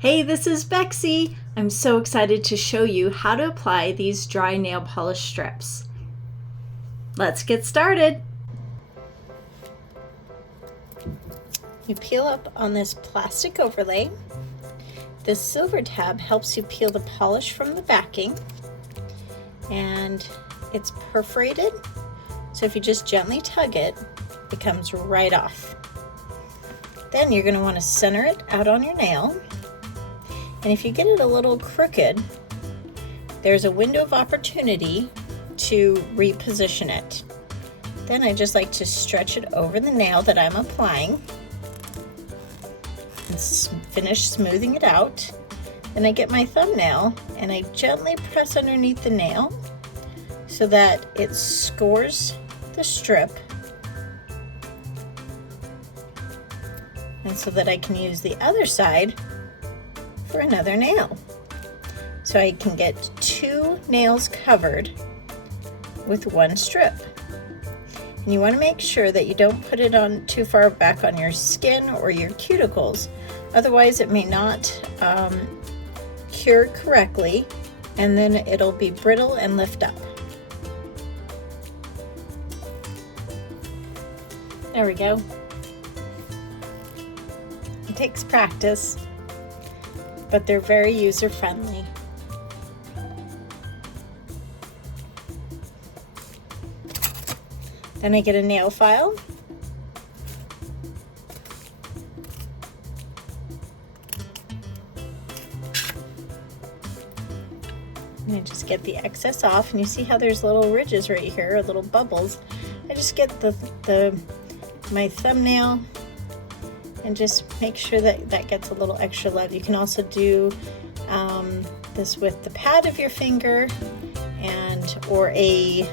Hey, this is Bexy. I'm so excited to show you how to apply these dry nail polish strips. Let's get started. You peel up on this plastic overlay. This silver tab helps you peel the polish from the backing, and it's perforated, so if you just gently tug it, it comes right off. Then you're going to want to center it out on your nail, and if you get it a little crooked, there's a window of opportunity to reposition it. Then I just like to stretch it over the nail that I'm applying and finish smoothing it out. Then I get my thumbnail and I gently press underneath the nail so that it scores the strip, and so that I can use the other side for another nail. So I can get 2 nails covered with 1 strip. And you want to make sure that you don't put it on too far back on your skin or your cuticles, otherwise it may not cure correctly, and then it'll be brittle and lift up. There we go. It takes practice, but they're very user-friendly. Then I get a nail file. And I just get the excess off, and you see how there's little ridges right here, or little bubbles. I just get my thumbnail and just make sure that that gets a little extra love. You can also do this with the pad of your finger or a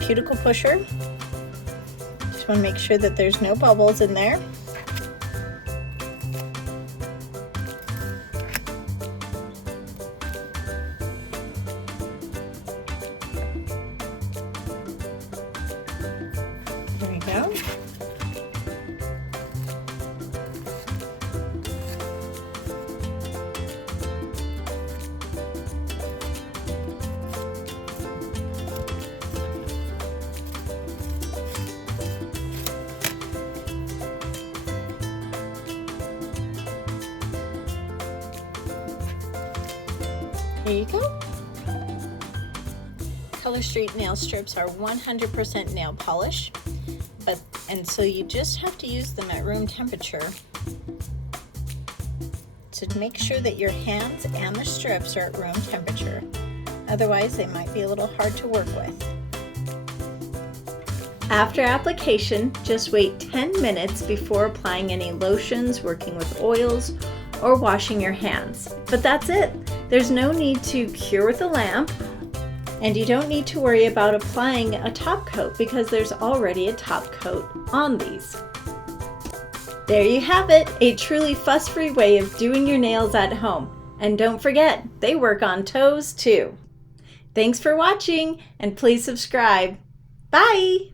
cuticle pusher. Just want to make sure that there's no bubbles in there. There we go. There you go. Color Street nail strips are 100% nail polish, and so you just have to use them at room temperature to make sure that your hands and the strips are at room temperature. Otherwise, they might be a little hard to work with. After application, just wait 10 minutes before applying any lotions, working with oils, or washing your hands. But that's it. There's no need to cure with a lamp, and you don't need to worry about applying a top coat because there's already a top coat on these. There you have it, a truly fuss-free way of doing your nails at home. And don't forget, they work on toes too. Thanks for watching, and please subscribe. Bye!